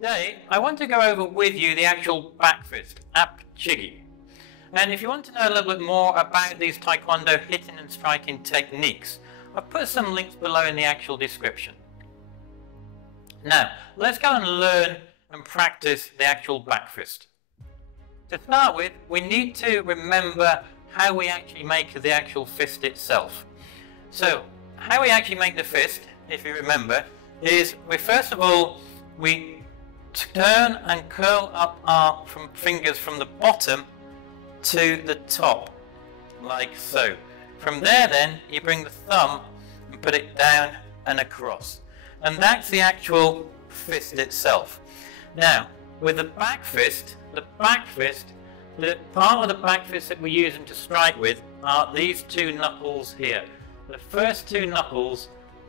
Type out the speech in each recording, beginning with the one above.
Today, I want to go over with you the actual back fist, Chigi. And if you want to know a little bit more about these Taekwondo hitting and striking techniques, I've put some links below in the actual description. Now, let's go and learn and practice the actual back fist. To start with, we need to remember how we actually make the actual fist itself. So, how we actually make the fist, if you remember, is first of all, we turn and curl up our fingers from the bottom to the top, like so. From there then, you bring the thumb and put it down and across. And that's the actual fist itself. Now, with the back fist, the part of the back fist that we're using to strike with are these two knuckles here. The first two knuckles,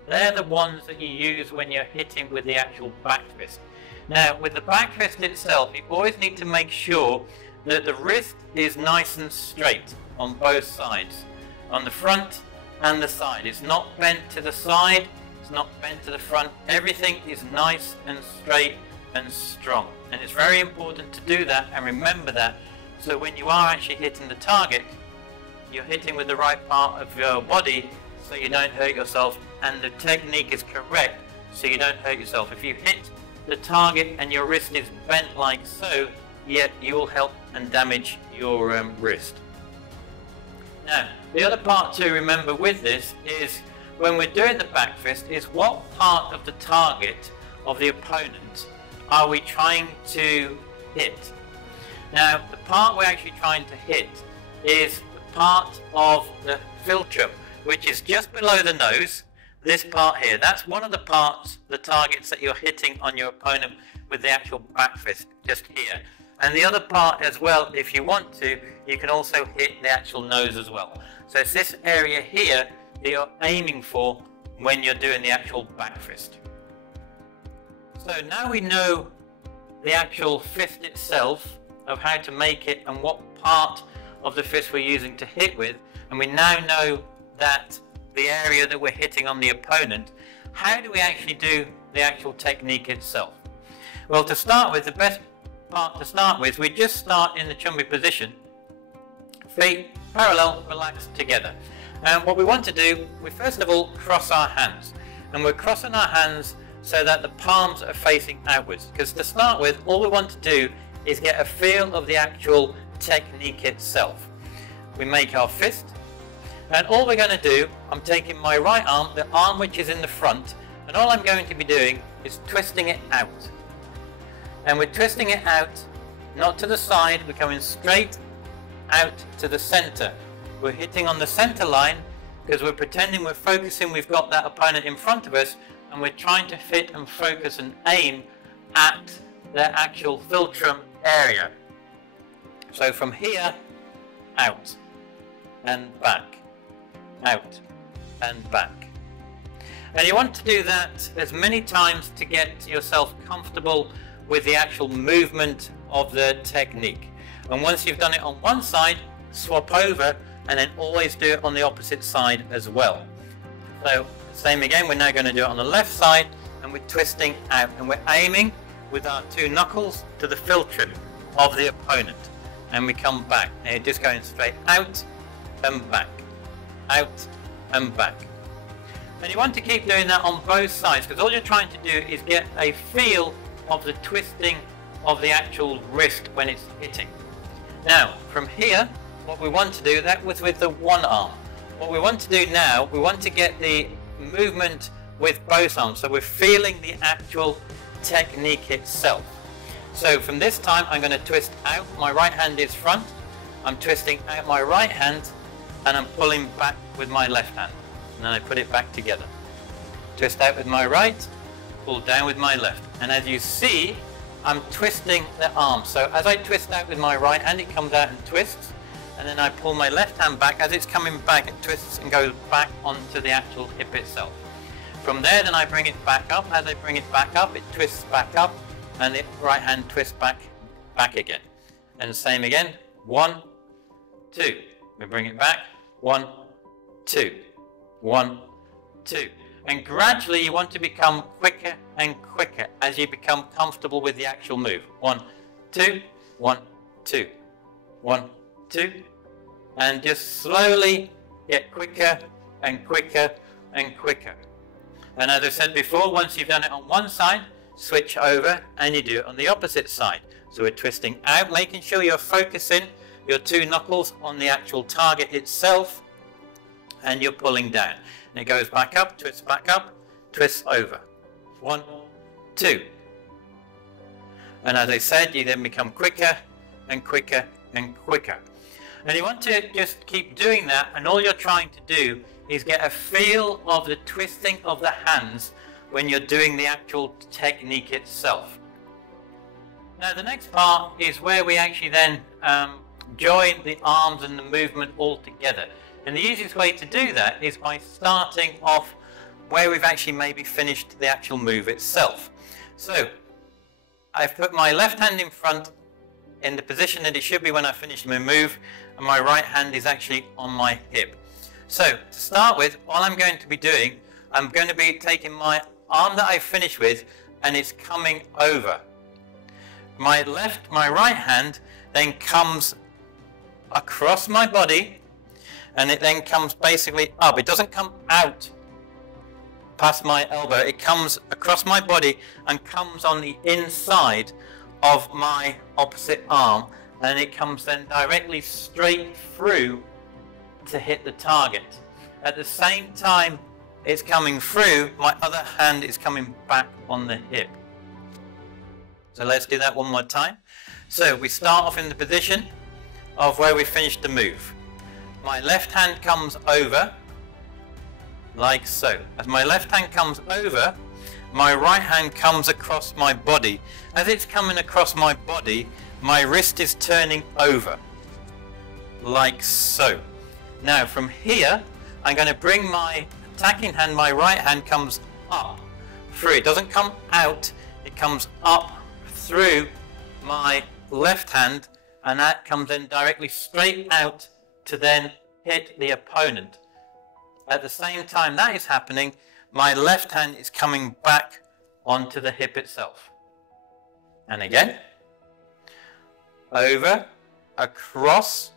they're the ones that you use when you're hitting with the actual back fist. Now, with the back fist itself, you always need to make sure that the wrist is nice and straight on both sides, on the front and the side. It's not bent to the side, it's not bent to the front. Everything is nice and straight and strong. And it's very important to do that and remember that, so when you are actually hitting the target, you're hitting with the right part of your body so you don't hurt yourself, and the technique is correct so you don't hurt yourself. If you hit the target and your wrist is bent like so, yet you will help and damage your wrist. Now, the other part to remember with this is when we're doing the back fist is what part of the target of the opponent are we trying to hit. Now, the part we're actually trying to hit is the part of the philtrum, which is just below the nose. This part here, that's one of the parts, the targets that you're hitting on your opponent with the actual back fist, just here. And the other part as well, if you want to, you can also hit the actual nose as well. So it's this area here that you're aiming for when you're doing the actual back fist. So now we know the actual fist itself, of how to make it and what part of the fist we're using to hit with, and we now know that the area that we're hitting on the opponent. How do we actually do the actual technique itself? Well, to start with, the best part to start with, we just start in the chumbi position, feet parallel, relaxed together. And what we want to do, we first of all cross our hands, and we're crossing our hands so that the palms are facing outwards, because to start with, all we want to do is get a feel of the actual technique itself. We make our fist, and all we're going to do, I'm taking my right arm, the arm which is in the front, and all I'm going to be doing is twisting it out. And we're twisting it out, not to the side, we're coming straight out to the center. We're hitting on the center line because we're pretending we're focusing, we've got that opponent in front of us, and we're trying to fit and focus and aim at the actual philtrum area. So from here, out and back, out and back. And you want to do that as many times to get yourself comfortable with the actual movement of the technique. And once you've done it on one side, swap over and then always do it on the opposite side as well. So same again, we're now going to do it on the left side, and we're twisting out and we're aiming with our two knuckles to the philtrum of the opponent, and we come back. Now you're just going straight out and back, out and back. And you want to keep doing that on both sides, because all you're trying to do is get a feel of the twisting of the actual wrist when it's hitting. Now from here, what we want to do, that was with the one arm. What we want to do now, we want to get the movement with both arms, so we're feeling the actual technique itself. So from this time, I'm going to twist out. My right hand is front. I'm twisting out my right hand, and I'm pulling back with my left hand. And then I put it back together. Twist out with my right, pull down with my left. And as you see, I'm twisting the arm. So as I twist out with my right hand, it comes out and twists. And then I pull my left hand back. As it's coming back, it twists and goes back onto the actual hip itself. From there, then I bring it back up. As I bring it back up, it twists back up, and the right hand twists back again. And same again, 1, 2. We bring it back, 1, 2, 1, 2. And gradually you want to become quicker and quicker as you become comfortable with the actual move. 1, 2, 1, 2, 1, 2. And just slowly get quicker and quicker and quicker. And as I said before, once you've done it on one side, switch over and you do it on the opposite side. So we're twisting out, making sure you're focusing your two knuckles on the actual target itself, and you're pulling down. And it goes back up, twists over. 1, 2. And as I said, you then become quicker and quicker and quicker. And you want to just keep doing that, and all you're trying to do is get a feel of the twisting of the hands when you're doing the actual technique itself. Now the next part is where we actually then join the arms and the movement all together. And the easiest way to do that is by starting off where we've actually maybe finished the actual move itself. So I've put my left hand in front in the position that it should be when I finish my move, and my right hand is actually on my hip. So to start with, all I'm going to be doing, I'm going to be taking my arm that I finished with, and it's coming over. My right hand then comes across my body, and it then comes basically up. It doesn't come out past my elbow, it comes across my body and comes on the inside of my opposite arm, and it comes then directly straight through to hit the target. At the same time it's coming through, my other hand is coming back on the hip. So let's do that one more time. So we start off in the position of where we finished the move. My left hand comes over, like so. As my left hand comes over, my right hand comes across my body. As it's coming across my body, my wrist is turning over, like so. Now from here, I'm going to bring my attacking hand, my right hand comes up through. It doesn't come out, it comes up through my left hand, and that comes then directly straight out to then hit the opponent. At the same time that is happening, my left hand is coming back onto the hip itself. And again, over, across.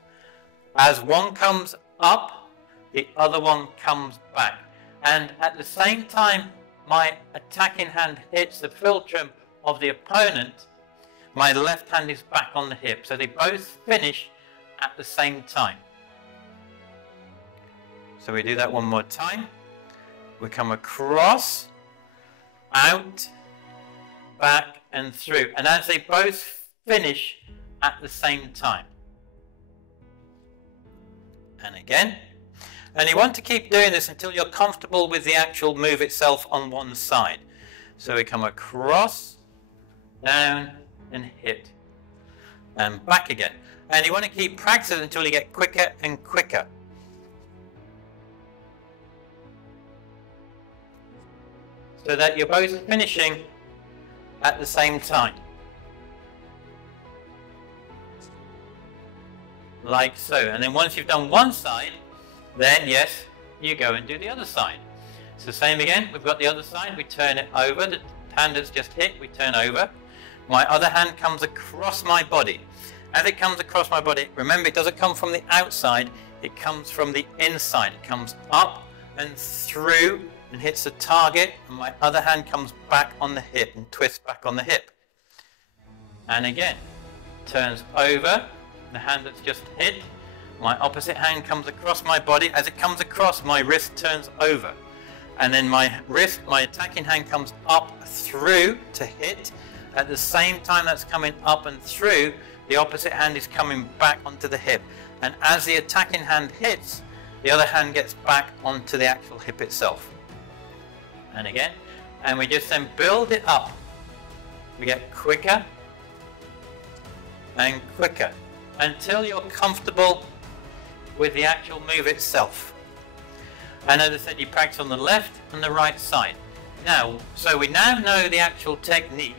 As one comes up, the other one comes back. And at the same time my attacking hand hits the philtrum of the opponent, my left hand is back on the hip. So they both finish at the same time. So we do that one more time. We come across, out, back and through. And as they both finish at the same time. And again. And you want to keep doing this until you're comfortable with the actual move itself on one side. So we come across, down and hit. And back again. And you want to keep practicing until you get quicker and quicker. So that you're both finishing at the same time. Like so. And then once you've done one side, then yes, you go and do the other side. It's the same again. We've got the other side. We turn it over. The hand that's just hit, we turn over. My other hand comes across my body. As it comes across my body, remember it doesn't come from the outside, it comes from the inside. It comes up and through and hits the target, and my other hand comes back on the hip and twists back on the hip. And again, turns over, the hand that's just hit, my opposite hand comes across my body. As it comes across, my wrist turns over. And then my attacking hand comes up through to hit. At the same time that's coming up and through, the opposite hand is coming back onto the hip. And as the attacking hand hits, the other hand gets back onto the actual hip itself. And again, and we just then build it up. We get quicker and quicker until you're comfortable with the actual move itself. And as I said, you practice on the left and the right side. Now, so we now know the actual technique.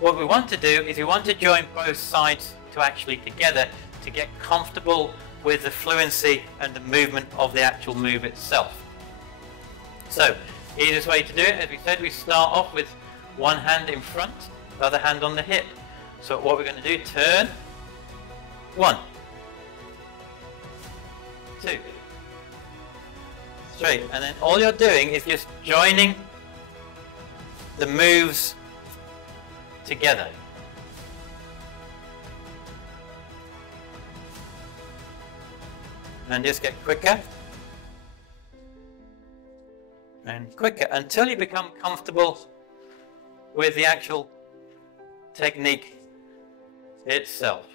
What we want to do is we want to join both sides to actually together to get comfortable with the fluency and the movement of the actual move itself. So Easiest way to do it, as we said, we start off with one hand in front, the other hand on the hip. So what we're going to do, turn, 1, 2, 3, and then all you're doing is just joining the moves together. And just get quicker and quicker until you become comfortable with the actual technique itself.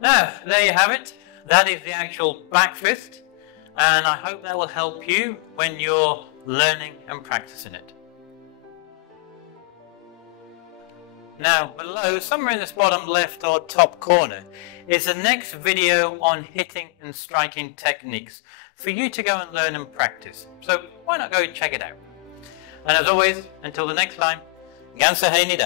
Now, there you have it. That is the actual back fist, and I hope that will help you when you're learning and practicing it. Now, below, somewhere in this bottom left or top corner, is the next video on hitting and striking techniques for you to go and learn and practice. So why not go and check it out? And as always, until the next time, Gam Sa Hae Ni.